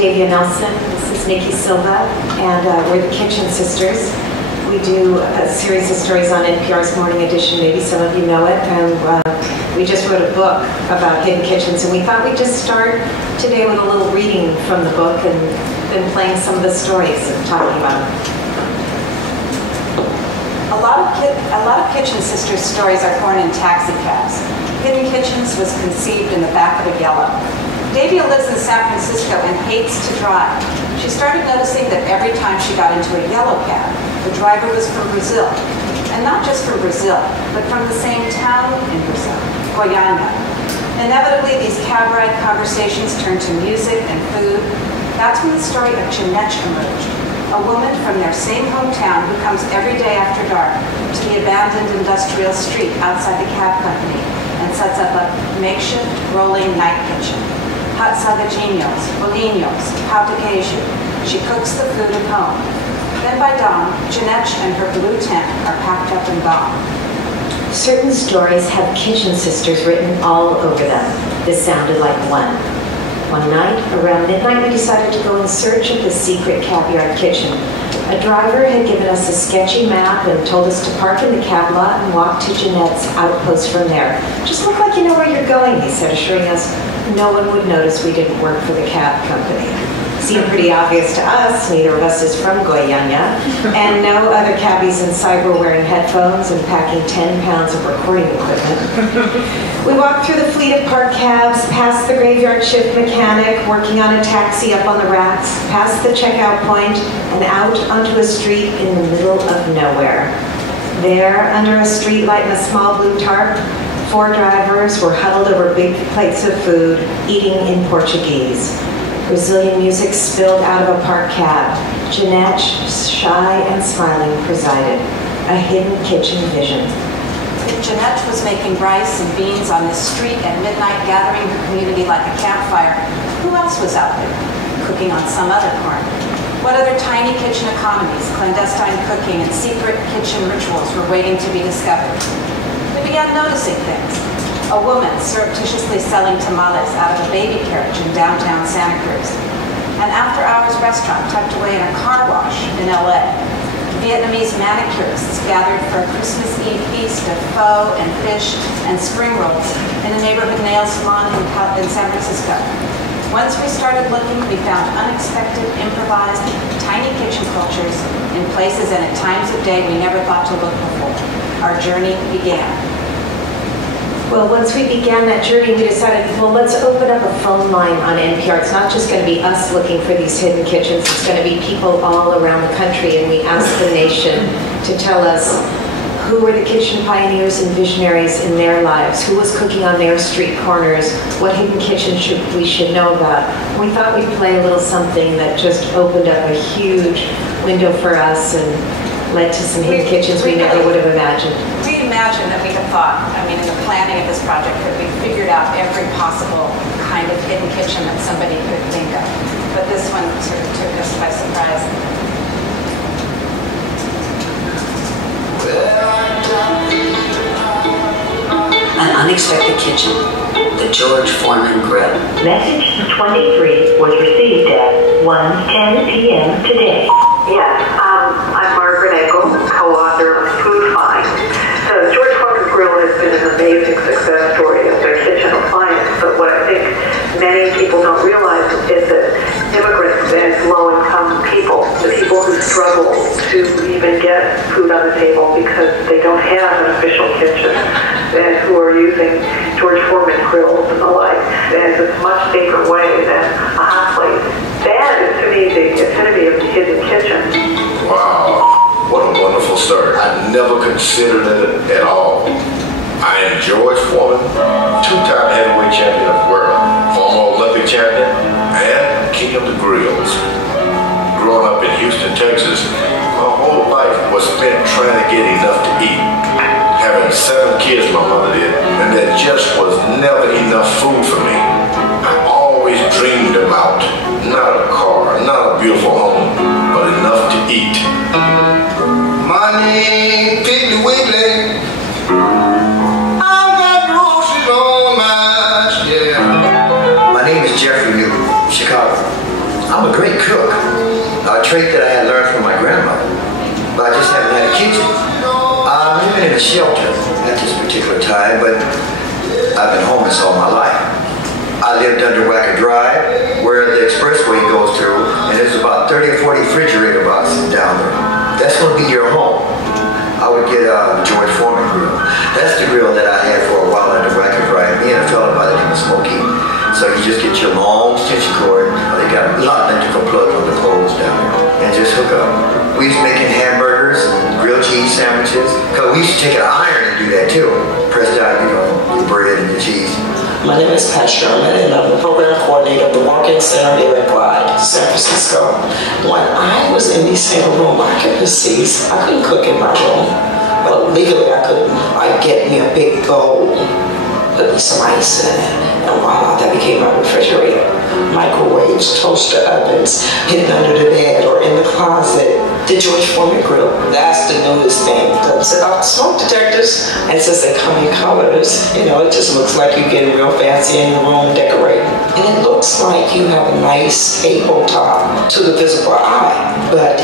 Davia Nelson. This is Nikki Silva, and we're the Kitchen Sisters. We do a series of stories on NPR's Morning Edition. Maybe some of you know it. And we just wrote a book about hidden kitchens, and we thought we'd just start today with a little reading from the book and then playing some of the stories and talking about them. A lot of Kitchen Sisters stories are born in taxi cabs. Hidden Kitchens was conceived in the back of a yellow. Davia lives in San Francisco and hates to drive. She started noticing that every time she got into a yellow cab, the driver was from Brazil. And not just from Brazil, but from the same town in Brazil, Goiânia. Inevitably, these cab ride conversations turned to music and food. That's when the story of Jeanette emerged, a woman from their same hometown who comes every day after dark to the abandoned industrial street outside the cab company and sets up a makeshift rolling night kitchen. Hot salgadinhos, bolinhos, pão de queijo. She cooks the food at home. Then by dawn, Jeanette and her blue tent are packed up and gone. Certain stories have kitchen sisters written all over them. This sounded like one. One night, around midnight, we decided to go in search of the secret cab yard kitchen. A driver had given us a sketchy map and told us to park in the cab lot and walk to Jeanette's outpost from there. Just look like you know where you're going, he said, assuring us no one would notice we didn't work for the cab company. Seemed pretty obvious to us. Neither of us is from Goiânia, and no other cabbies in sight were wearing headphones and packing 10 pounds of recording equipment. We walked through the fleet of parked cabs, past the graveyard shift mechanic working on a taxi up on the racks, past the checkout point, and out onto a street in the middle of nowhere. There, under a streetlight in a small blue tarp, 4 drivers were huddled over big plates of food, eating in Portuguese. Brazilian music spilled out of a parked cab. Jeanette, shy and smiling, presided. A hidden kitchen vision. If Jeanette was making rice and beans on this street at midnight, gathering her community like a campfire, who else was out there, cooking on some other corner? What other tiny kitchen economies, clandestine cooking, and secret kitchen rituals were waiting to be discovered? We began noticing things. A woman surreptitiously selling tamales out of a baby carriage in downtown Santa Cruz. An after-hours restaurant tucked away in a car wash in LA. Vietnamese manicurists gathered for a Christmas Eve feast of pho and fish and spring rolls in a neighborhood nail salon in San Francisco. Once we started looking, we found unexpected, improvised, tiny kitchen cultures in places and at times of day we never thought to look before. Our journey began. Well, once we began that journey, we decided, well, let's open up a phone line on NPR. It's not just going to be us looking for these hidden kitchens. It's going to be people all around the country, and we asked the nation to tell us who were the kitchen pioneers and visionaries in their lives, who was cooking on their street corners, what hidden kitchen we should know about. We thought we'd play a little something that just opened up a huge window for us and led to some hidden kitchens we never would have imagined. We imagined that we had thought, in the planning of this project, that we figured out every possible kind of hidden kitchen that somebody could think of. But this one sort of took us by surprise. An unexpected kitchen, the George Foreman Grill. Message 23 was received at 1:10 p.m. today. Yes, I'm Margaret Engel, co-author of Food Find. The George Foreman Grill has been an amazing success story as a kitchen appliance, but what I think many people don't realize is that immigrants and low-income people, the people who struggle to even get food on the table because they don't have an official kitchen, and who are using George Foreman grills and the like, and it's a much safer way than a hot plate. That is, to me, the epitome of the hidden kitchen. Wow, what a wonderful start. I never considered it at all. I am George Foreman, 2-time heavyweight champion of the world, former Olympic champion, and king of the grills. Growing up in Houston, Texas, my whole life was spent trying to get enough to eat. Having 7 kids, my mother did, and there just was never enough food for me. I always dreamed about not a car, not a beautiful home, but enough to eat. Money, Piggly Wiggly, I've got groceries on my, yeah. My name is Jeffrey Newton, Chicago. I'm a great cook, a trait that I had learned from my grandmother, but I just haven't had a kitchen. I'm living in a shelter at this particular time, but I've been homeless all my life. I lived under Wacker Drive, where the expressway goes through, and there's about 30 or 40 refrigerator boxes down there. That's going to be your home. I would get a George Foreman grill. That's the grill that I had for a while under Wacker Drive. Me and a fellow by the name of Smokey. So you just get your long extension cord. They got a lot of electrical plug on the poles down there, and just hook up. We was making hamburgers and grilled cheese sandwiches, because we used to take an iron and do that too. Press down, you know, the bread and the cheese. My name is Pat Sherman, and I'm the program coordinator of the Walk-In Center here in Clyde, San Francisco. When I was in the single room occupancies, I couldn't cook in my room, but legally I couldn't. I'd get me a big bowl, put me some ice in it, and voila, that became my refrigerator. Microwaves, toaster ovens, hidden under the bed or in the closet. The George Foreman grill, that's the newest thing. Set off the smoke detectors, and since they come in colors, you know, it just looks like you're getting real fancy in your room decorating. And it looks like you have a nice tabletop to the visible eye, but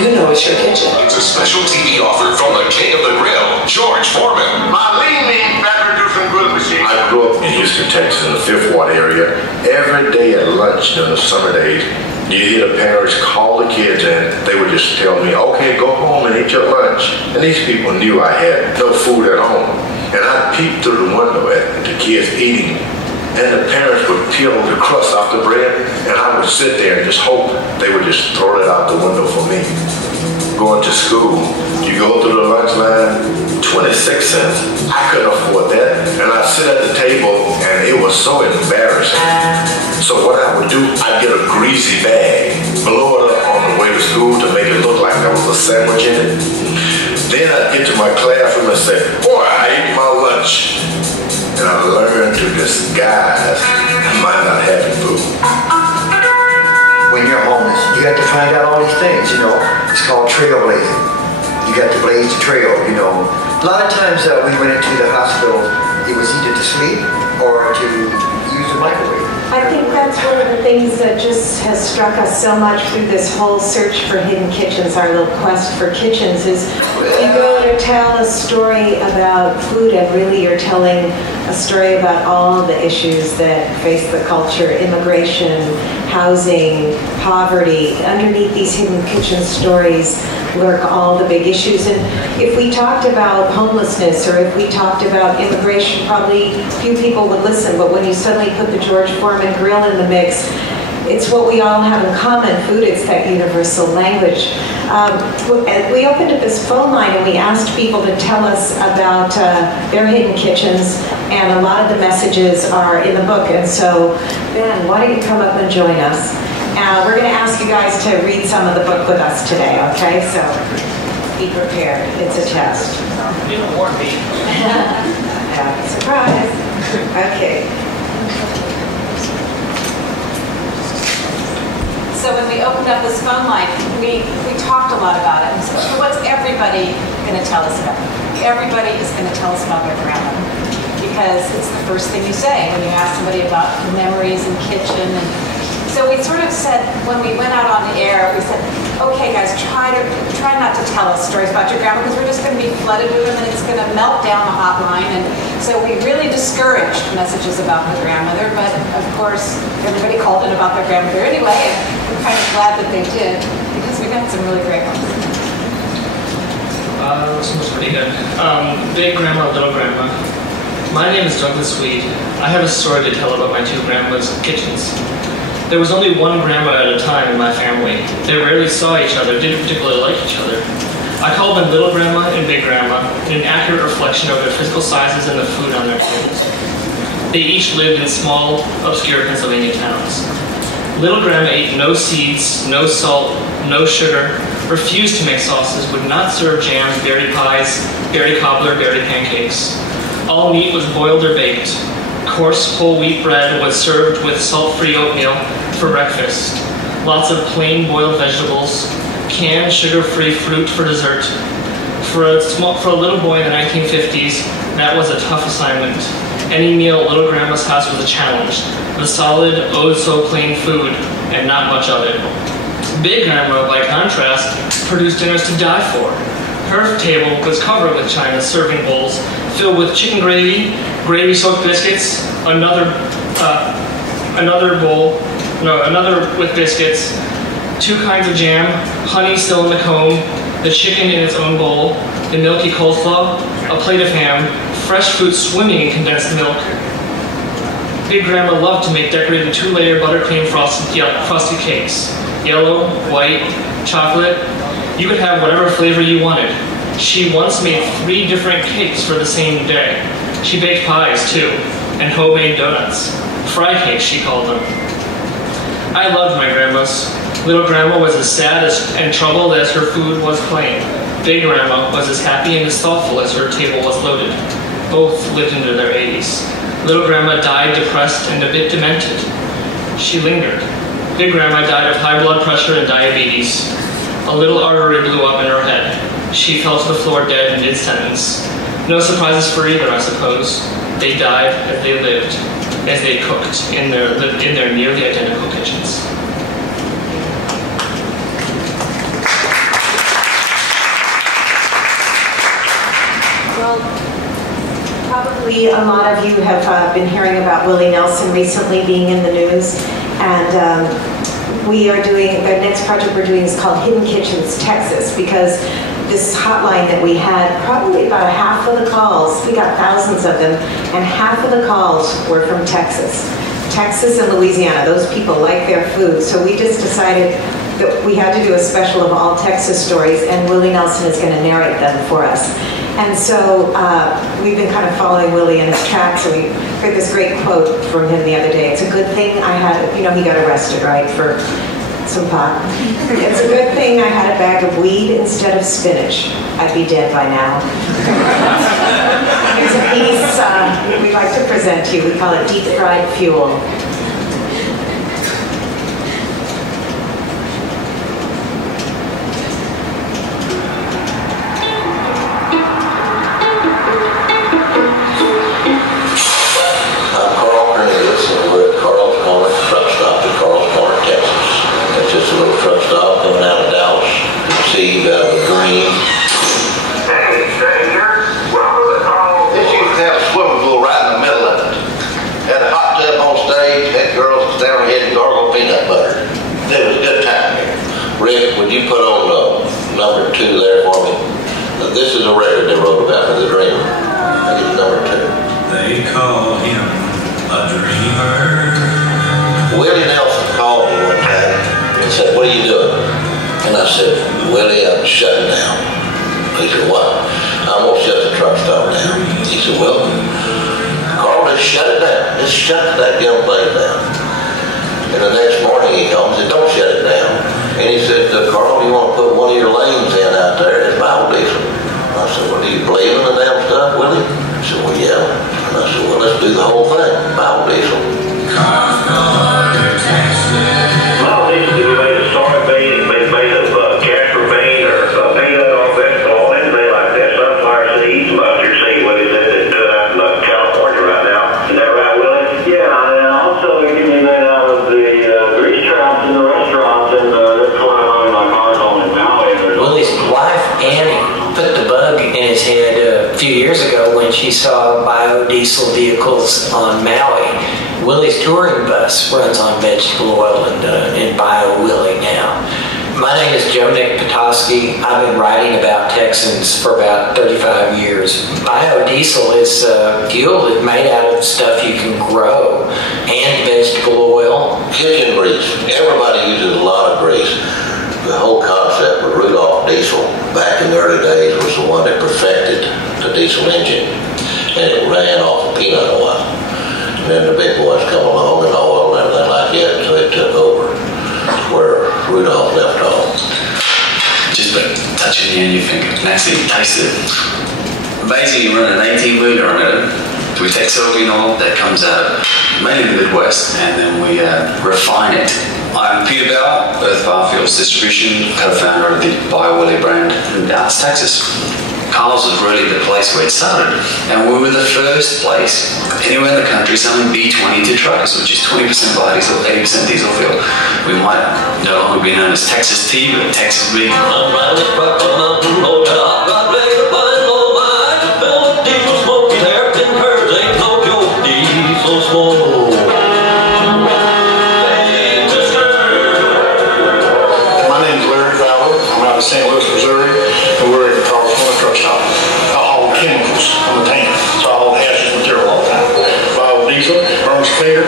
you know it's your kitchen. It's a special TV offer from the king of the grill, George Foreman. My lean fat-reducing grill machine. I grew up in Houston, Texas, in the Fifth Ward area. Every day at lunch during the summer days, you hear the parents call the kids in. They would just tell me, okay, go home and eat your lunch. And these people knew I had no food at home. And I'd peep through the window at the kids eating. And the parents would peel the crust off the bread, and I would sit there and just hope they would just throw it out the window for me. Going to school, you go through the lunch line, 26 cents. I couldn't afford that. And I'd sit at the table, and it was so embarrassing. So what I would do, I'd get a greasy bag, blow it up on the way to school to make it look like there was a sandwich in it. Then I'd get to my classroom and say, boy, I ate my lunch. And I learned to disguise my not having food. When you're homeless, you got to find out all these things, you know. It's called trailblazing. You got to blaze the trail, you know. A lot of times we went into the hospital, it was either to sleep or to use the microwave. I think that's one of the things that just has struck us so much through this whole search for hidden kitchens, our little quest for kitchens, is you go to tell a story about food, and really you're telling a story about all the issues that face the culture: immigration, housing, poverty. Underneath these hidden kitchen stories lurk all the big issues. And if we talked about homelessness, or if we talked about immigration, probably few people would listen. But when you suddenly put the George Foreman grill in the mix, it's what we all have in common, food. It's that universal language. We opened up this phone line and we asked people to tell us about their hidden kitchens, and a lot of the messages are in the book. And so, Ben, why don't you come up and join us? We're going to ask you guys to read some of the book with us today, okay? So be prepared. It's a test. You don't warn me. Surprise. Okay. So when we opened up this phone line, we talked a lot about it. And so what's everybody going to tell us about? Everybody is going to tell us about their grandma, because it's the first thing you say when you ask somebody about memories and kitchen. And so we sort of said, when we went out on the air, we said, okay guys, try not to tell us stories about your grandma, because we're just going to be flooded with them and it's going to melt down the hotline. And so we really discouraged messages about the grandmother, but of course everybody called in about their grandmother anyway, and we're kind of glad that they did, because we got some really great ones. This one's pretty good. Big grandma, little grandma. My name is Douglas Weed. I have a story to tell about my two grandmas' kitchens. There was only one grandma at a time in my family. They rarely saw each other, didn't particularly like each other. I call them Little Grandma and Big Grandma, an accurate reflection of their physical sizes and the food on their tables. They each lived in small, obscure Pennsylvania towns. Little Grandma ate no seeds, no salt, no sugar, refused to make sauces, would not serve jam, berry pies, berry cobbler, berry pancakes. All meat was boiled or baked. Coarse whole wheat bread was served with salt-free oatmeal for breakfast. Lots of plain boiled vegetables, canned sugar-free fruit for dessert. For a little boy in the 1950s, that was a tough assignment. Any meal at Little Grandma's house was a challenge. the solid, oh-so-plain food, and not much of it. Big Grandma, by contrast, produced dinners to die for. Her table was covered with china serving bowls filled with chicken gravy, gravy-soaked biscuits, another with biscuits, 2 kinds of jam, honey still in the comb, the chicken in its own bowl, the milky coleslaw, a plate of ham, fresh fruit swimming in condensed milk. Big Grandma loved to make decorated 2-layer buttercream frosted cakes. Yellow, white, chocolate. You could have whatever flavor you wanted. She once made 3 different cakes for the same day. She baked pies too, and homemade donuts. Fry cakes, she called them. I loved my grandmas. Little Grandma was as sad and troubled as her food was plain. Big Grandma was as happy and as thoughtful as her table was loaded. Both lived into their 80s. Little Grandma died depressed and a bit demented. She lingered. Big Grandma died of high blood pressure and diabetes. A little artery blew up in her head. She fell to the floor dead in mid-sentence. No surprises for either, I suppose. They died as they lived, as they cooked in their nearly identical kitchens. Well, probably a lot of you have been hearing about Willie Nelson recently being in the news, and we are doing, the next project we're doing is called Hidden Kitchens Texas, because this hotline that we had, probably about half of the calls, we got thousands of them, and half of the calls were from Texas. Texas and Louisiana, those people like their food, so we just decided that we had to do a special of all Texas stories, and Willie Nelson is going to narrate them for us. And so we've been kind of following Willie in his tracks, and we heard this great quote from him the other day. It's a good thing I had, he got arrested, right, for some pot. It's a good thing I had a bag of weed instead of spinach. I'd be dead by now. Here's a piece we like to present to you. We call it Deep Fried Fuel. Would you put on number 2 there for me? This is a record they wrote about in The Dreamer. I get number 2. They call him a dreamer. Willie Nelson called me one time and said, "What are you doing?" And I said, "Willie, I'm shutting down." He said, "What?" "I'm going to shut the truck stop down." He said, "Well, Carl, just shut it down. Just shut that young thing down." And the next morning he called and said, "Don't shut it down." And he said, "Carl, you want to put one of your lanes in out there? It's biodiesel." I said, "Well, do you believe in the damn stuff, Willie?" He said, "Well, yeah." And I said, "Well, let's do the whole thing, biodiesel." Biodiesel can be made of soybean, it can be made of castor bean or peanut or vegetable oil, anything like that. Sunflower seeds, mustard seed, what is it? They're doing out in California right now. Is that right, Willie? Yeah, and also it can be made out of the grease traps in the restaurants, and they're flying on like ours on in Maui. Willie's wife, Annie, put the bug in his head a few years ago when she saw biodiesel vehicles on Maui. Willie's touring bus runs on vegetable oil and bio-Willie now. My name is Joe Nick Petoskey. I've been writing about Texans for about 35 years. Biodiesel is fuel that's made out of stuff you can grow and vegetable oil. Kitchen grease. Everybody uses a lot of grease. The whole concept of Rudolph Diesel back in the early days was the one that perfected the diesel engine, and it ran off of peanut oil. And then the big boys come along and oil and everything like that, so it took over where Rudolph left off. Just by touching the end, you think, nasty, taste it. Basically, you run an 18-wheeler on it. We take soybean oil that comes out mainly the Midwest, and then we refine it. I'm Peter Bell, Earth Biofuels Distribution, co-founder of the BioWillie brand in Dallas, Texas. Carl's was really the place where it started. And we were the first place anywhere in the country selling B22 trucks, which is 20% biodiesel, 80% diesel fuel. We might no longer be known as Texas T, but Texas B. I'm riding a truck on a mountain road, top got ready to find low mine. To fill with diesel smoke, hairpin curves, ain't no joke, diesel smoke. My name's Larry Fowler. I'm out of St. Louis, Missouri, and we're at the Carl's Corner Truck Stop. I haul chemicals on the tank, so I haul hazardous material all the time. Biodiesel, burns cleaner,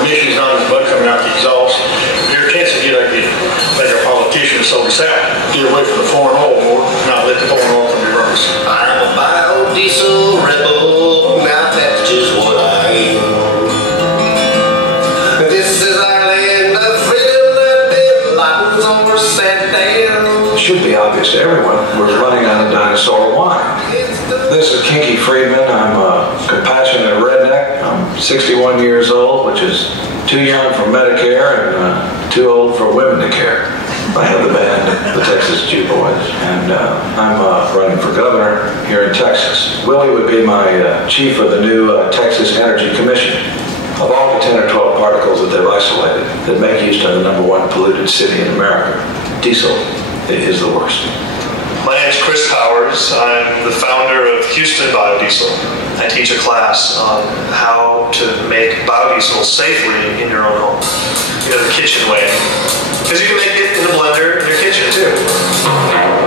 emissions not as much coming out the exhaust. There's a chance to get like our politicians sold us out. Get away from the foreign oil more, not let the foreign oil come to burns. I'm a biodiesel rebel, now that's just what I am. This is our land of freedom, the deadlines are set down. It should be obvious to everyone, we're running out of dinosaur wine. This is Kinky Friedman. I'm a compassionate redneck. I'm 61 years old, which is too young for Medicare and too old for women to care. I have the band, the Texas Jew Boys, and I'm running for governor here in Texas. Willie would be my chief of the new Texas Energy Commission. Of all the 10 or 12 particles that they've isolated that make Houston the #1 polluted city in America, diesel is the worst. My name is Chris Powers. I'm the founder of Houston Biodiesel. I teach a class on how to make biodiesel safely in your own home. You know, the kitchen way. Because you can make it in the blender in your kitchen too.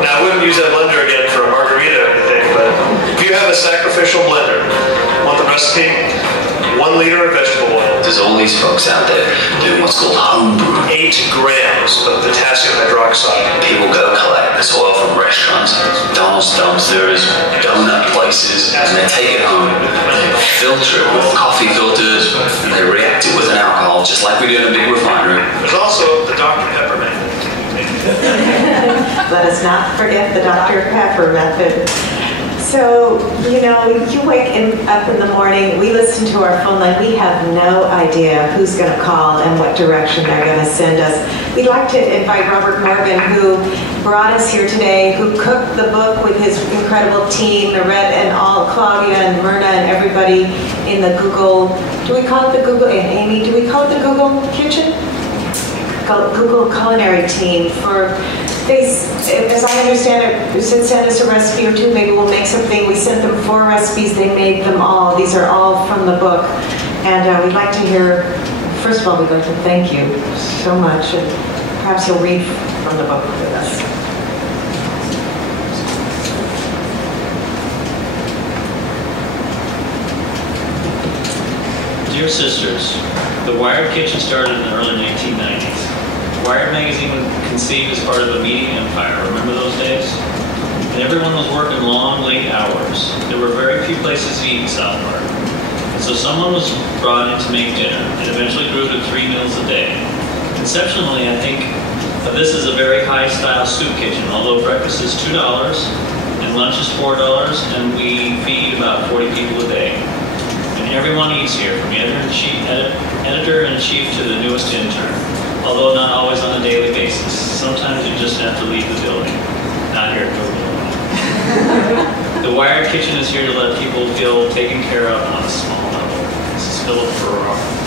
Now, I wouldn't use that blender again for a margarita or anything, but if you have a sacrificial blender, want the recipe? 1 liter of vegetable oil. There's all these folks out there doing what's called home brew. 8 grams of potassium hydroxide. People go collect this oil from restaurants, McDonald's dumpsters, donut places, and they take it home, and they filter it with coffee filters, and they react it with an alcohol, just like we do in a big refinery. There's also the Dr. Pepper method. Let us not forget the Dr. Pepper method. So, you know, you wake up in the morning, we listen to our phone line, we have no idea who's going to call and what direction they're going to send us. We'd like to invite Robert Morgan, who brought us here today, who cooked the book with his incredible team, the Red and all, Claudia and Myrna and everybody in the Google, do we call it the Google, and Amy, do we call it the Google Kitchen? Google culinary team for this. As I understand it, you said send us a recipe or two, maybe we'll make something. We sent them 4 recipes, they made them all. These are all from the book. And we'd like to hear, first of all, we'd like to thank you so much. And perhaps you'll read from the book with us. Dear sisters, the Wired Kitchen started in the early 1990s. Wired magazine was conceived as part of a media empire. Remember those days? And everyone was working long, late hours. There were very few places to eat in South Park. And so someone was brought in to make dinner. It eventually grew to 3 meals a day. Conceptually, I think of this as a very high-style soup kitchen, although breakfast is $2 and lunch is $4, and we feed about 40 people a day. And everyone eats here, from editor-in-chief to the newest intern, although not always on a daily basis. Sometimes you just have to leave the building. Not here at Google. The Wired Kitchen is here to let people feel taken care of on a small level. This is Philip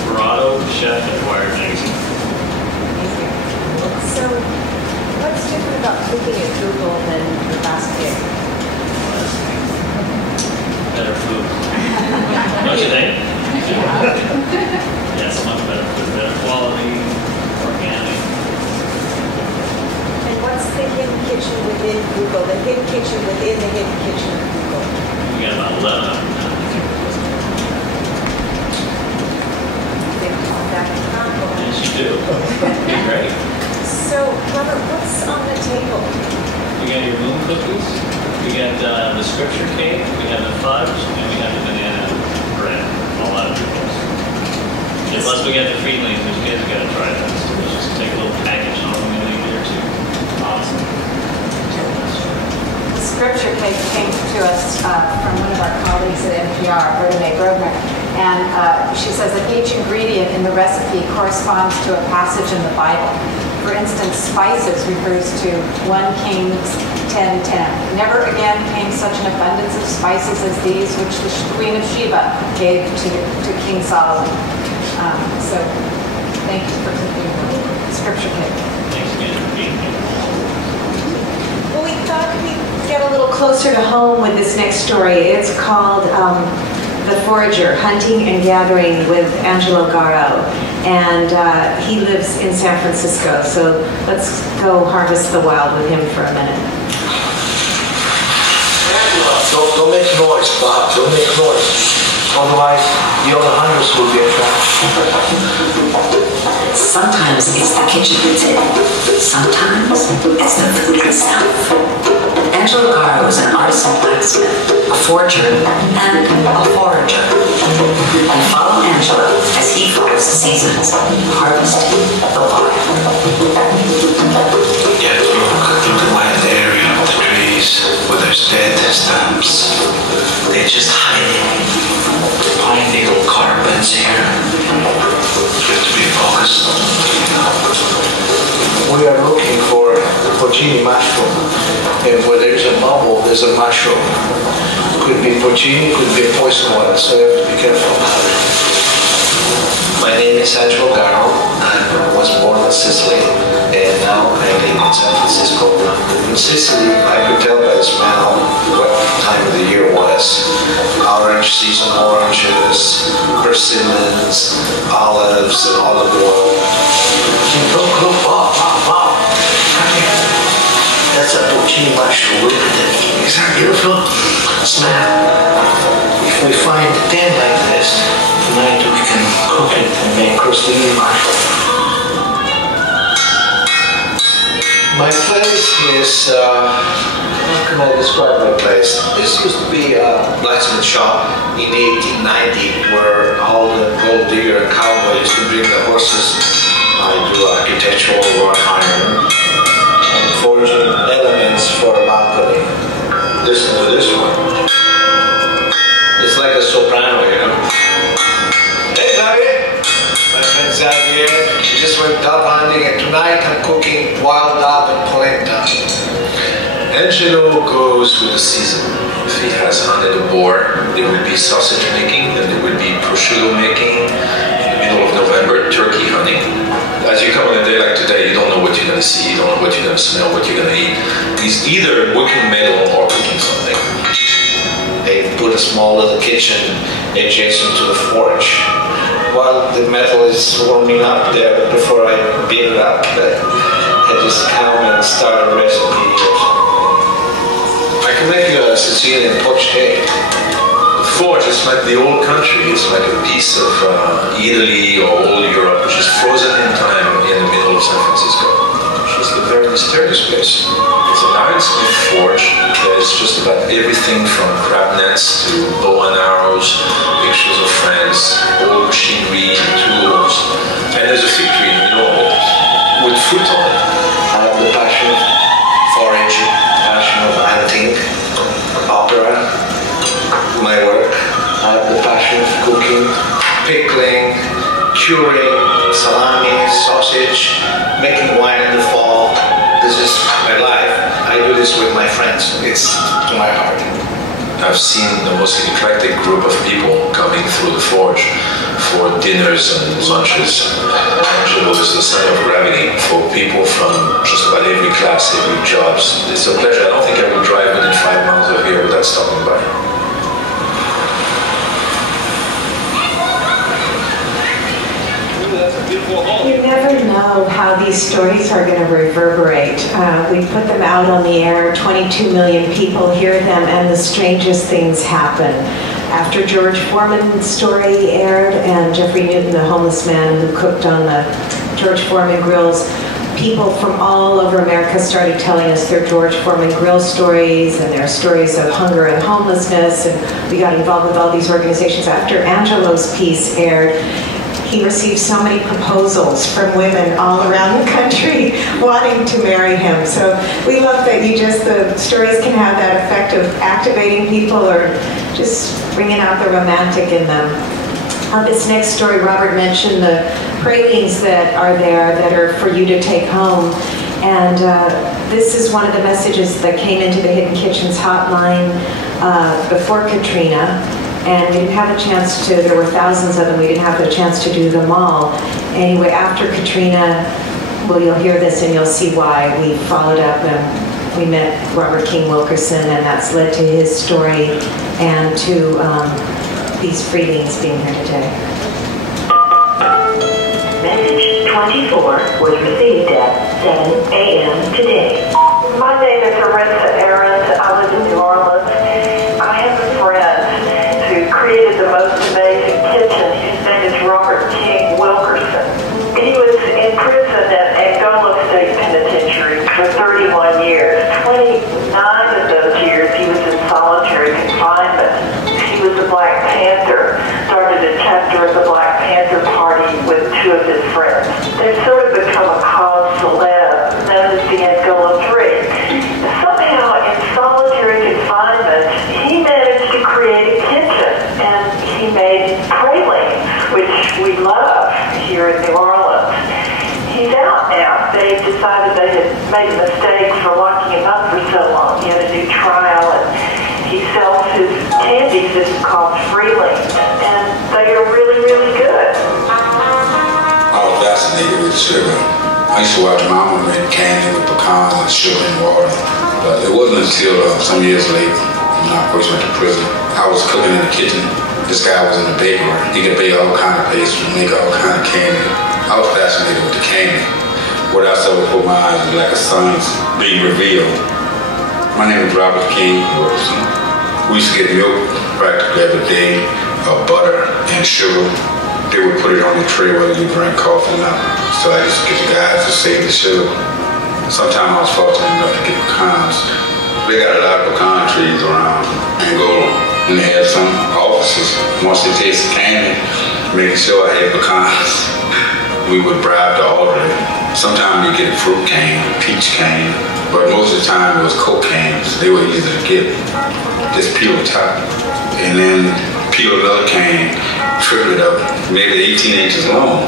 Ferrato, chef at Wired Magazine. So, what's different about cooking at Google than the last gig? Better food. Don't you think? Yes, much better food. Better quality, organic. And what's the hidden kitchen within Google? The hidden kitchen within the hidden kitchen of Google? We got about 11 of them now. Yes, you do. You're great. So, Robert, what's on the table? We got your moon cookies. We got the scripture cake. We have the fudge, and we have the banana bread. All out of pickles. And plus, we got the Friedlings, which you guys have got to try. That's delicious. Take a little package home and leave it here too. Awesome. The scripture cake came to us from one of our colleagues at NPR, Renee Brodner, and she says that each ingredient in the recipe corresponds to a passage in the Bible. For instance, spices refers to 1 Kings 10:10. Never again came such an abundance of spices as these which the Queen of Sheba gave to King Solomon. So thank you for taking the scripture pick. Well, we thought we'd get a little closer to home with this next story. It's called The Forager, Hunting and Gathering with Angelo Garo. And he lives in San Francisco, so let's go harvest the wild with him for a minute. Don't make noise, Bob. Don't make noise. Otherwise, the other hunters will get trapped. Sometimes it's the kitchen that's it. Sometimes it's the food itself. Angelo Garo is an artisan blacksmith, a forger, and a forager. And follow Angelo as he follows the seasons, harvesting the wild. Yeah, look in the wild area of the trees where there's dead stumps. They're just hiding. Pine needle carpets here. You have to be focused. We are looking for the porcini mushroom. And where there's a bubble, there's a mushroom. Could be porcini, could be a poison one, so you have to be careful. My name is Angelo Garo. I was born in Sicily, and now I live in San Francisco. In Sicily, I could tell by the smell what time of the year was. Orange season oranges, persimmons, olives, and olive oil. Look, Bob. That's a porcini mushroom. Look at it. Isn't that beautiful? Smell. If we find 10 like this, tonight we can cook it and make crostini mushroom. My place is, how can I describe my place? This used to be a blacksmith shop in the 1890s where all the gold digger and cowboy used to bring the horses. I do architectural wrought iron and forging elements for a balcony. Listen to this one. It's like a soprano, you know. Hey, Davia! My friend Davia. She just went dove hunting, and tonight I'm cooking wild dove and polenta. Angelo goes with the season. If he has hunted a boar, there will be sausage making, and there will be prosciutto making. In the middle of November, turkey hunting. As you come on a day like today, you don't know what you're going to see, you don't know what you're going to smell, what you're going to eat. He's either working metal or cooking something. They put a small little kitchen adjacent to the forge. While the metal is warming up there, before I beat it up, I just come and start a recipe or something. I can make a Sicilian poached egg. The forge is like the old country. It's like a piece of Italy or old Europe, which is frozen in time in the middle of San Francisco. It's a very mysterious place. It's an ironsmith forge. There's just about everything from crab nets to bow and arrows, pictures of friends, old machinery, tools. And there's a fig tree in the middle of it with fruit on it. I have the passion of foraging, passion of hunting, opera, my work. I have the passion of cooking, pickling, curing, salami, sausage, making wine in the fall. This is my life. I do this with my friends. It's to my heart. I've seen the most eclectic group of people coming through the forge for dinners and lunches. Angelo is the center of gravity for people from just about every class, every job. It's a pleasure. I don't think I would drive within 5 miles of here without stopping by. You never know how these stories are going to reverberate. We put them out on the air, 22 million people hear them, and the strangest things happen. After George Foreman's story aired and Jeffrey Newton, the homeless man who cooked on the George Foreman grills, people from all over America started telling us their George Foreman grill stories and their stories of hunger and homelessness, and we got involved with all these organizations. After Angelo's piece aired, he received so many proposals from women all around the country wanting to marry him. So we love that the stories can have that effect of activating people or just bringing out the romantic in them. This next story, Robert mentioned the pralines that are there that are for you to take home. And this is one of the messages that came into the Hidden Kitchens hotline before Katrina. And we didn't have a chance to, there were thousands of them, we didn't have a chance to do them all. Anyway, after Katrina, well, you'll hear this and you'll see why. We followed up and we met Robert King Wilkerson, and that's led to his story and to these freelings being here today. Message 24 was received at 7 a.m. today. My name is Arissa Aaron. I live in New Orleans. I have a friend who created the most amazing kitchen. His name is Robert King Wilkerson. He was in prison at Angola State Penitentiary for 31 years. 29 of those years he was in solitary confinement. He was a Black Panther, started a chapter of the Black Panther Party with two of his friends. They've sort of become a cause celeb, known as the Angola Three. Somehow, in solitary confinement, he managed to create a kitchen, and he made pralines, which we love here in New Orleans. He's out now. They decided they had made a mistake for locking him up for so long. He had a new trial, and he sells his candies. It's called Freelings, and they are really, really good. I was fascinated with sugar. I used to watch Mama make candy with pecans and sugar and water. But it wasn't until some years later, when I first went to prison, I was cooking in the kitchen. This guy was in the bakery. He could bake all kind of pastries, make all kind of candy. I was fascinated with the candy. What I saw before my eyes was like a science being revealed. My name is Robert King Wilkerson. We used to get milk practically every day, butter and sugar. They would put it on the tray whether you drank coffee or not. So I used to get the guys to save the sugar. Sometimes I was fortunate enough to get pecans. They got a lot of pecan trees around Angola, and they had some officers. Once they tasted candy, making sure I had pecans, we would bribe the orderly. Sometimes you get a fruit cane, peach cane, but most of the time it was coke canes. They were easy to get. Just peel the top, and then peel another cane, triple it up, maybe 18 inches long,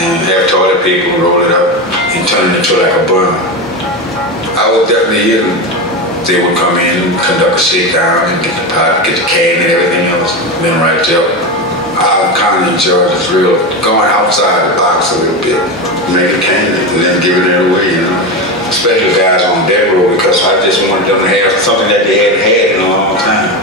and have toilet paper, roll it up, and turn it into like a bun. I was definitely here. They would come in, conduct a shakedown, and get the pot, get the cane and everything else, then right there. I kind of enjoyed the thrill of going outside the box a little bit, make a cane, and then giving it away, you know. Especially guys on death row, because I just wanted them to have something that they hadn't had in a long time.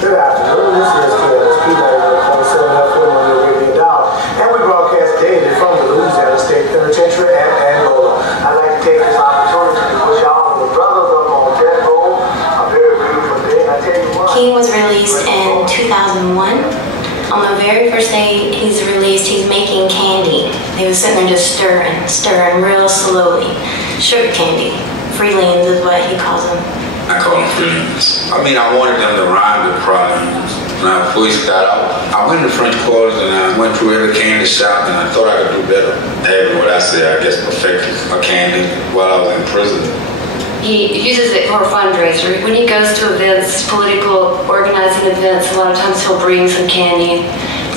Good afternoon, this is P90.7 FM on your radio dial, and we broadcast daily from the Louisiana State Penitentiary at Angola. I'd like to take this opportunity to wish all of the brothers up on death row a very beautiful day. I tell you what. King was released in 2001. On the very first day he's released, he's making candy. He was sitting there just stirring real slowly. Sugar candy. Freelings is what he calls them. I call them freelings. I mean, I wanted them to rhyme with pralines. When I first got out, I went to French quarters and I went through every candy shop, and I thought I could do better. Having what I say, I guess, perfected a candy while I was in prison. He uses it for a fundraiser. When he goes to events, political organizing events, a lot of times he'll bring some candy.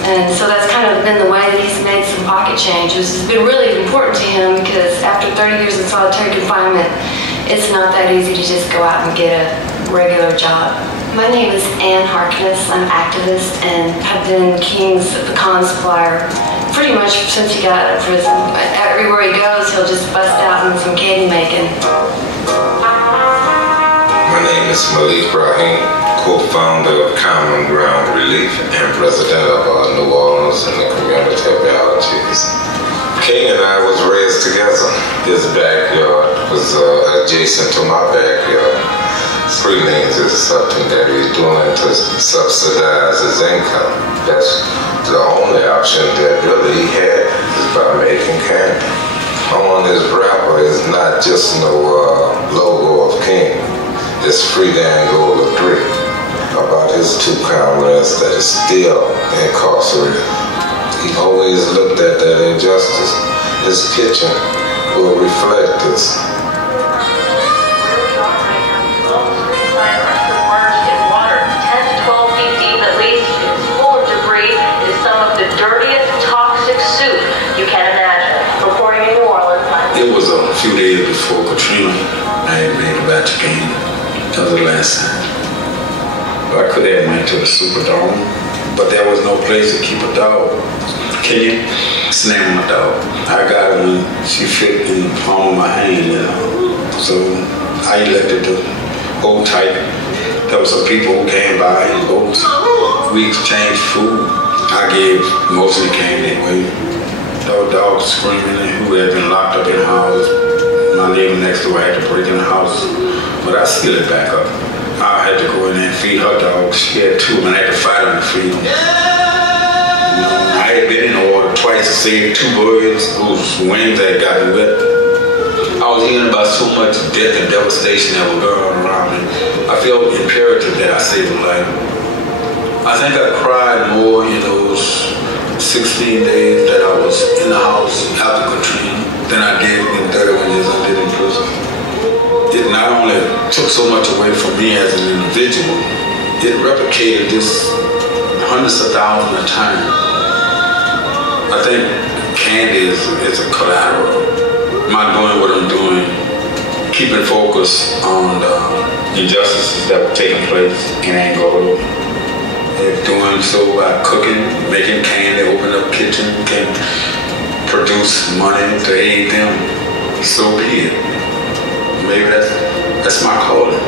And so that's kind of been the way that he's made some pocket change. It's been really important to him because after 30 years in solitary confinement, it's not that easy to just go out and get a regular job. My name is Ann Harkness. I'm an activist and have been King's pecan supplier pretty much since he got out of prison. Everywhere he goes, he'll just bust out in some candy making. My name is Malik Brahim, co-founder of Common Ground Relief and president of New Orleans and the Community of Allergies. King and I was raised together. His backyard was adjacent to my backyard. Freelings is something that he's doing to subsidize his income. That's the only option that really he had, is by making candy. On his wrapper is not just no logo of King. It's Free the Angola 3, about his 2 comrades that is still incarcerated. He always looked at that injustice. His kitchen will reflect this. Submerged in water 10 to 12 feet dirtiest toxic soup you can imagine. Reporting in New Orleans. It was a few days before Katrina. I had made a batch of candy. That was the last time. I could have went to the Superdome, but there was no place to keep a dog. Can you? It's the name of my dog. I got her when she fit in the palm of my hand, you know. So I elected to hold tight. There were some people who came by in boats. We exchanged food. I gave mostly candy away. There were dogs screaming and who had been locked up in the house. My neighbor next door had to break in the house, but I sealed it back up. I had to go in there and feed her dogs. She had two, and I had to fight them to feed them. You know, I had been in the water twice to save two birds whose wings had gotten wet. I was hearing about so much death and devastation that was going on around me. I felt imperative that I save a life. I think I cried more in those 16 days that I was in the house after Katrina than I did in 31 years I did in prison. It not only took so much away from me as an individual, it replicated this hundreds of thousands of times. I think candy is a collateral. I'm not doing what I'm doing, keeping focus on the injustices that were taking place in Angola. They're doing so by cooking, making candy, opening up kitchen, can produce money to aid them. So be it. Maybe that's my calling.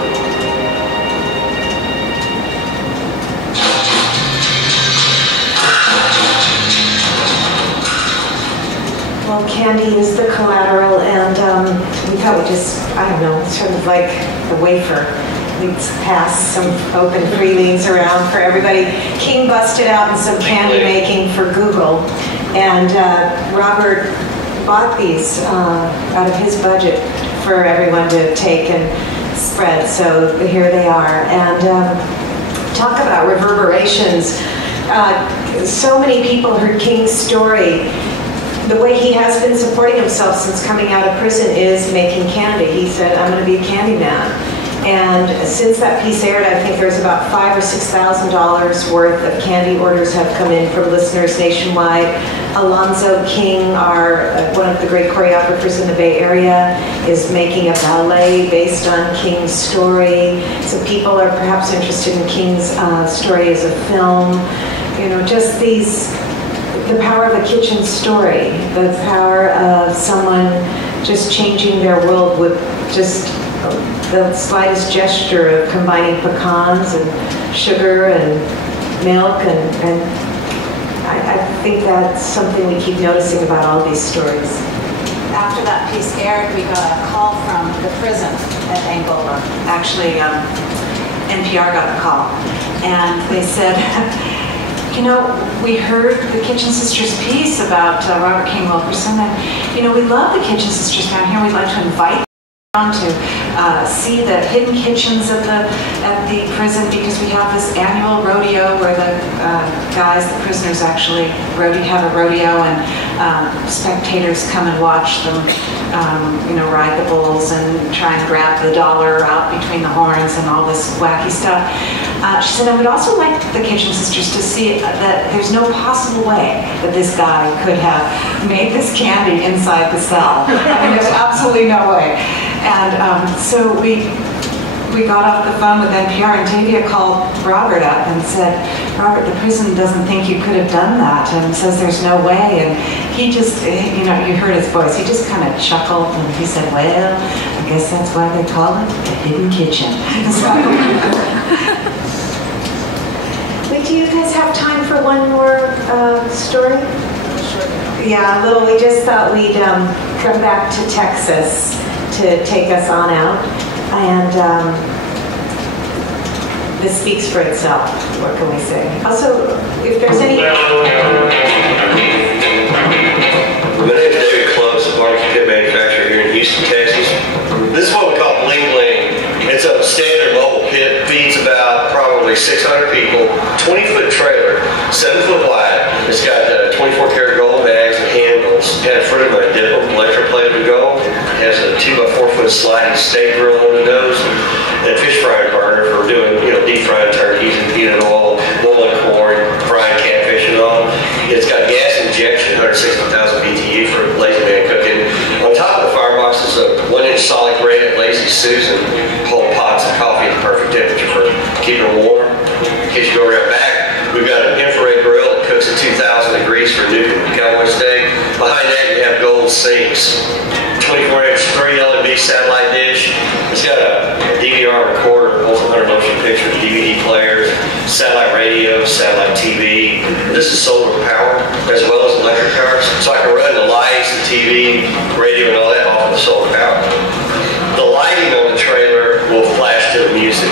Well, candy is the collateral, and we thought we'd just, I don't know, sort of like the wafer. We'd pass some open freelings around for everybody. King busted out in some candy making for Google, and Robert bought these out of his budget for everyone to take and spread. So here they are. And talk about reverberations. So many people heard King's story. The way he has been supporting himself since coming out of prison is making candy. He said, I'm going to be a candy man. And since that piece aired, I think there's about $5,000 or $6,000 worth of candy orders have come in from listeners nationwide. Alonzo King, one of the great choreographers in the Bay Area, is making a ballet based on King's story. So people are perhaps interested in King's story as a film. You know, just the power of a kitchen story, the power of someone just changing their world with just the slightest gesture of combining pecans and sugar and milk, and I think that's something we keep noticing about all these stories. After that piece aired, we got a call from the prison at Angola. Actually, NPR got the call, and they said, you know, we heard the Kitchen Sisters piece about Robert King Wilkerson, and, you know, we love the Kitchen Sisters down here. We'd like to invite to see the hidden kitchens at the prison, because we have this annual rodeo where the guys, the prisoners, actually have a rodeo, and spectators come and watch them, you know, ride the bulls and try and grab the dollar out between the horns and all this wacky stuff. She said, I would also like the Kitchen Sisters to see that there's no possible way that this guy could have made this candy inside the cell. I mean, there's absolutely no way. And so we got off the phone with NPR, and Davia called Robert up and said, Robert, the prison doesn't think you could have done that, and says there's no way. And he just, you know, you heard his voice, he just kind of chuckled, and he said, well, I guess that's why they call it the hidden kitchen. Wait, do you guys have time for one more story? Yeah, a little. We just thought we'd come back to Texas to take us on out, and this speaks for itself. What can we say? Also, if there's any... My name is David Close, a barbecue pit manufacturer here in Houston, Texas. This is what we call Bling Bling. It's a standard mobile pit, feeds about probably 600 people, 20-foot trailer, 7-foot wide. It's got 24-karat gold bags and handles. It has front of my dip electroplated with gold. It has a 2x4-foot sliding steak grill on the nose, and a fish frying burner for doing, you know, deep frying turkeys and peanut oil, boiling corn, frying catfish and all. injection, 160,000 BTU for Lazy Man cooking. On top of the firebox is a 1-inch solid granite Lazy Susan, hold pots of coffee at the perfect temperature for keeping them warm. In case you go around back, we've got an infrared grill that cooks at 2,000 degrees for Nuke and Cowboy steak. Behind that you have gold sinks, 24-inch 3 LMB satellite dish. It's got a DVR recorder, ultra-100 motion picture, DVD players, satellite radio, satellite TV. This is solar power as well as electric power, so I can run the lights, the TV, radio, and all that off of the solar power. The lighting on the trailer will flash to the music.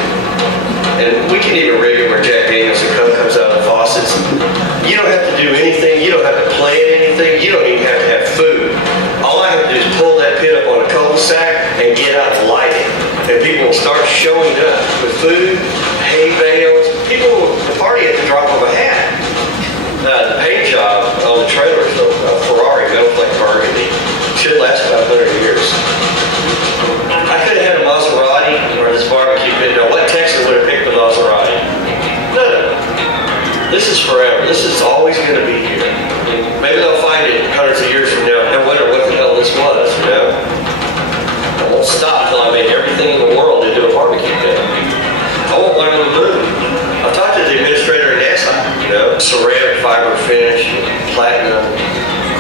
And we can even rig it where Jack Daniels and Coke comes out of the faucets. You don't have to do anything. You don't have to plan anything. You don't even have to have food. All I have to do is pull that pit up on a cul-de-sac and get out the lighting. And people will start showing up with food, hay bales. People will party at the drop of a hat. The paint job on the trailer is a Ferrari metal flake burgundy. Should last about 100 years. I could have had a Maserati or this barbecue pit. Now, what Texan would have picked the Maserati? None of it. This is forever. This is always going to be here. Maybe they'll find it hundreds of years from now and wonder what the hell this was, you know? I won't stop until I make everything in the world into a barbecue pit. I want one on the moon. I've talked to the administrator at NASA, you know, ceramic fiber finish, platinum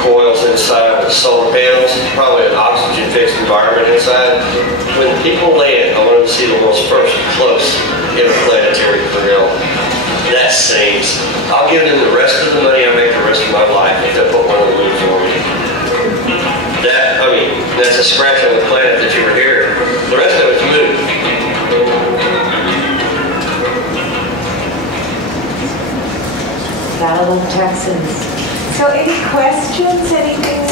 coils inside with solar panels, probably an oxygen-fixed environment inside. When people land, I want them to see the world's first close interplanetary grill. That sings. I'll give them the rest of the money I make the rest of my life if they put one on the moon for me. That, I mean, that's a scratch on the planet that you were here. The rest of it's moon. Battle of Texans. So any questions, anything,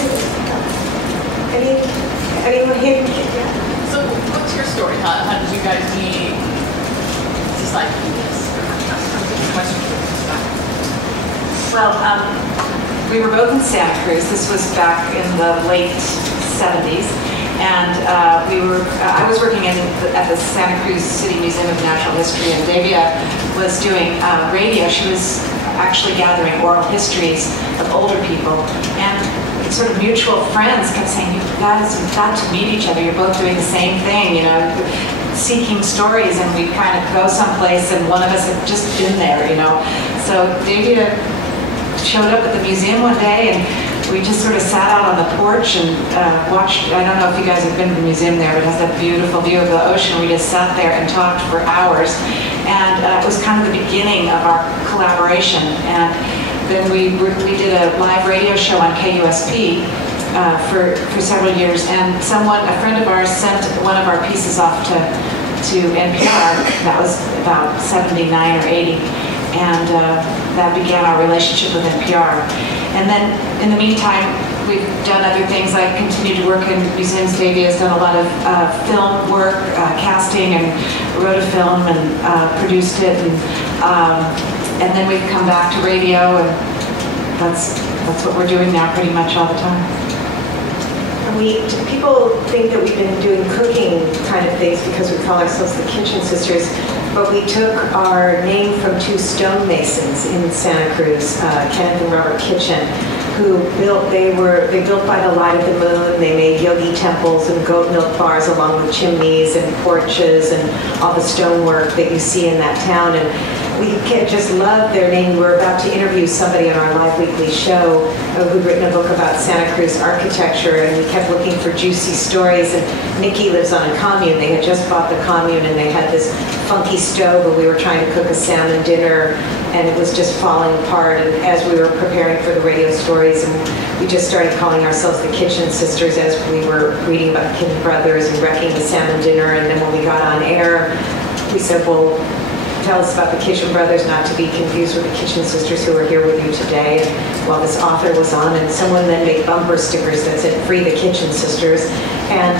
anyone hidden? So what's your story? How did you guys meet? Just like this. Well, we were both in Santa Cruz. This was back in the late 70s. And I was working at the Santa Cruz City Museum of Natural History, and Davia was doing radio. She was actually gathering oral histories of older people, and sort of mutual friends kept saying, you guys have got to meet each other. You're both doing the same thing, you know, seeking stories, and we'd kind of go someplace, and one of us had just been there, you know. So Davia showed up at the museum one day, and we just sort of sat out on the porch and watched. I don't know if you guys have been to the museum there, but it has that beautiful view of the ocean. We just sat there and talked for hours, and it was kind of the beginning of our collaboration. And then we did a live radio show on KUSP for several years, and a friend of ours, sent one of our pieces off to NPR. That was about 79 or 80, and that began our relationship with NPR. And then, in the meantime, we've done other things. I continue to work in museums. Davia has done a lot of film work, casting, and wrote a film and produced it. And then we've come back to radio, and that's what we're doing now pretty much all the time. People think that we've been doing cooking kind of things because we call ourselves the Kitchen Sisters, but we took our name from two stonemasons in Santa Cruz, Kenneth and Robert Kitchen, who they built by the light of the moon. They made yogi temples and goat milk bars along with chimneys and porches and all the stonework that you see in that town. And we just love their name. We're about to interview somebody on our Live Weekly show who'd written a book about Santa Cruz architecture, and we kept looking for juicy stories. And Nikki lives on a commune. They had just bought the commune, and they had this funky stove, and we were trying to cook a salmon dinner, and it was just falling apart. And as we were preparing for the radio stories, and we just started calling ourselves the Kitchen Sisters as we were reading about the Kitchen Brothers and wrecking the salmon dinner. And then when we got on air, we said, well, tell us about the Kitchen Brothers, not to be confused with the Kitchen Sisters who are here with you today. And while this author was on, and someone then made bumper stickers that said, "Free the Kitchen Sisters." And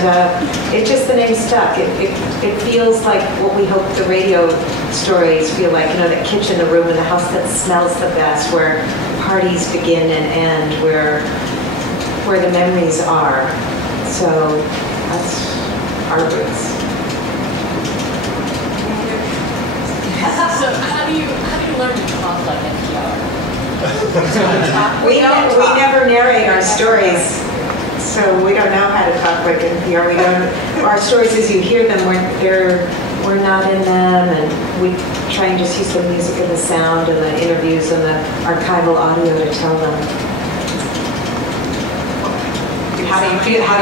the name stuck. It feels like what we hope the radio stories feel like, you know, that kitchen, the room in the house that smells the best, where parties begin and end, where the memories are. So that's our roots. So how do you learn to talk like NPR? We never narrate our stories, so we don't know how to talk like NPR. We don't. Our stories, as you hear them, we're not in them, and we try and just use the music and the sound and the interviews and the archival audio to tell them. How do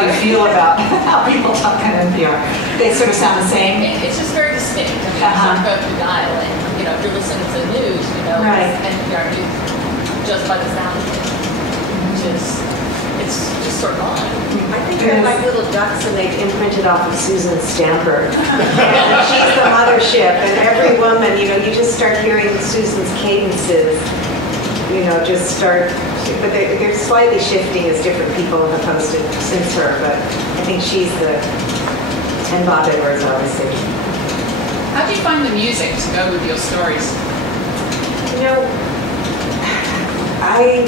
you feel about how people talk on NPR? They sort of sound the same. It's just very distinct. I mean, you go through dial, and if you're listening to the news, right. It's NPR news just by the sound of it. It's just sort of odd. I think they're like little ducks, and they've imprinted off of Susan Stamper. And she's the mothership, and every woman, you just start hearing Susan's cadences. Just start. But they're slightly shifting as different people have posted since her, but I think she's and Bob Edwards, obviously. How do you find the music to go with your stories? I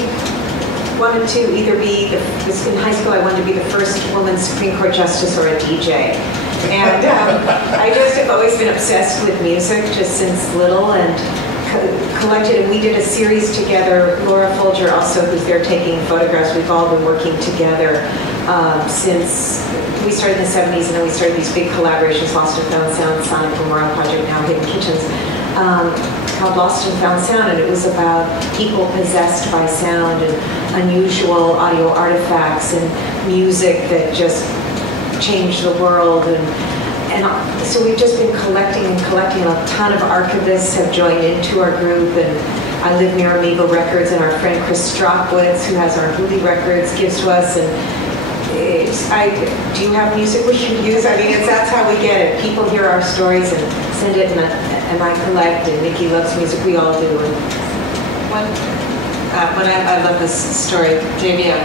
wanted to either be, in high school I wanted to be the first woman Supreme Court Justice or a DJ. And I just have always been obsessed with music just since little, and collected, and we did a series together. Laura Folger also, who's there taking photographs. We've all been working together since we started in the 70s, and then we started these big collaborations, Lost and Found Sound, Sonic Memorial Project, now Hidden Kitchens, called Lost and Found Sound, and it was about people possessed by sound and unusual audio artifacts and music that just changed the world. And so we've just been collecting and collecting. A ton of archivists have joined into our group, and I live near Amoeba Records, and our friend Chris Stropwitz, who has our Hooli Records, gives to us. And do you have music we can use? I mean, that's how we get it. People hear our stories and send it, and I collect, and Nikki loves music. We all do. I love this story. Davia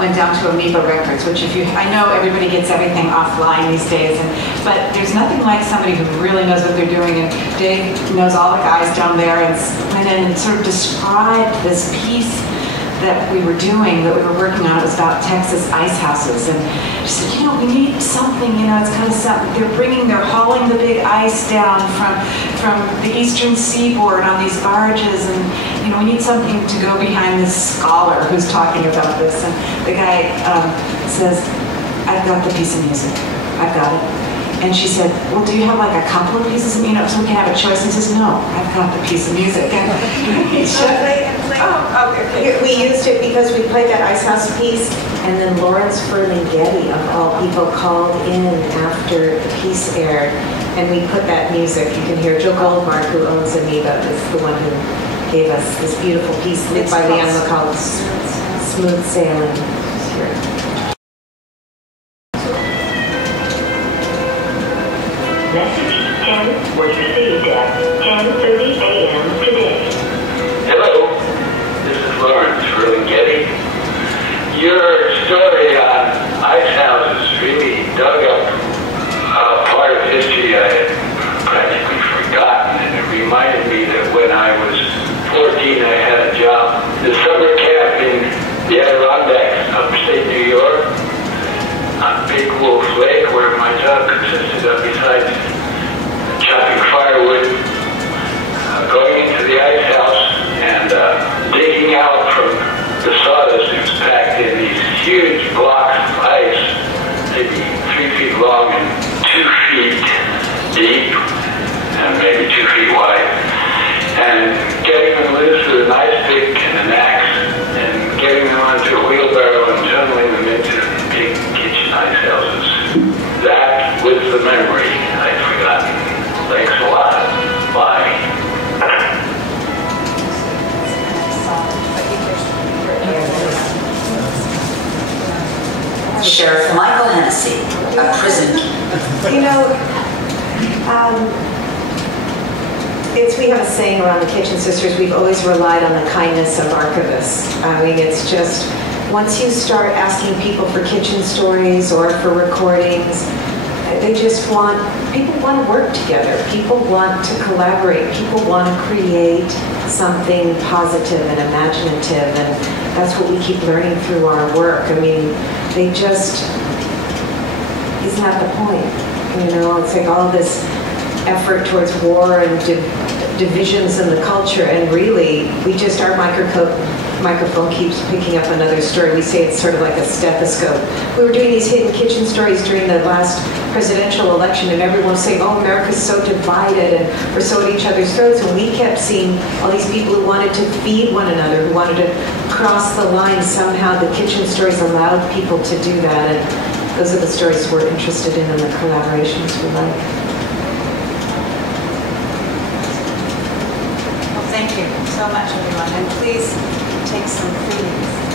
went down to Amoeba Records, which I know everybody gets everything offline these days, but there's nothing like somebody who really knows what they're doing, and Dave knows all the guys down there, and went in and sort of described this piece that we were doing, that we were working on. It was about Texas ice houses, and she said, we need something, it's kind of something. They're hauling the big ice down from the eastern seaboard on these barges, and we need something to go behind this scholar who's talking about this. And the guy says, I've got the piece of music. I've got it. And she said, well, do you have like a couple of pieces of music so we can have a choice? And he says, no, I've got the piece of music. And we used it because we played that Ice House piece, and then Lawrence Ferlinghetti, of all people, called in after the piece aired, and we put that music. You can hear Joe Goldmark, who owns Amoeba, is the one who gave us this beautiful piece by Leanne McCall, Smooth Sailing. Message 10 was received at 10:30 a.m. today. Hello, this is Lawrence Ferlinghetti. Your story on ice houses really dug up a part of history I had practically forgotten, and it reminded me that when I was 14 I had a job, the summer camp in the Adirondacks, upstate New York, on Big Wolf Lake, where my job consisted of, besides chopping firewood, going into the ice house and digging out from the sawdust. It was packed in these huge blocks of ice, maybe 3 feet long and 2 feet deep, and maybe 2 feet wide, and getting them loose with an ice pick and an axe, and getting them onto a wheelbarrow and tunneling them into big kitchen ice houses. That was the memory I'd forgotten. Thanks a lot. Bye. Sheriff Michael Hennessy, a prison. We have a saying around the Kitchen Sisters, we've always relied on the kindness of archivists. I mean, it's just, once you start asking people for kitchen stories or for recordings, people want to work together. People want to collaborate. People want to create something positive and imaginative, and that's what we keep learning through our work. I mean, isn't that the point? It's like all this effort towards war and divisions in the culture, and really, our microphone keeps picking up another story. We say it's sort of like a stethoscope. We were doing these hidden kitchen stories during the last presidential election, and everyone was saying, oh, America's so divided, and we're so at each other's throats, and we kept seeing all these people who wanted to feed one another, who wanted to cross the line. Somehow the kitchen stories allowed people to do that, and those are the stories we're interested in and the collaborations we like. Well, thank you so much, everyone, and please take some freebies.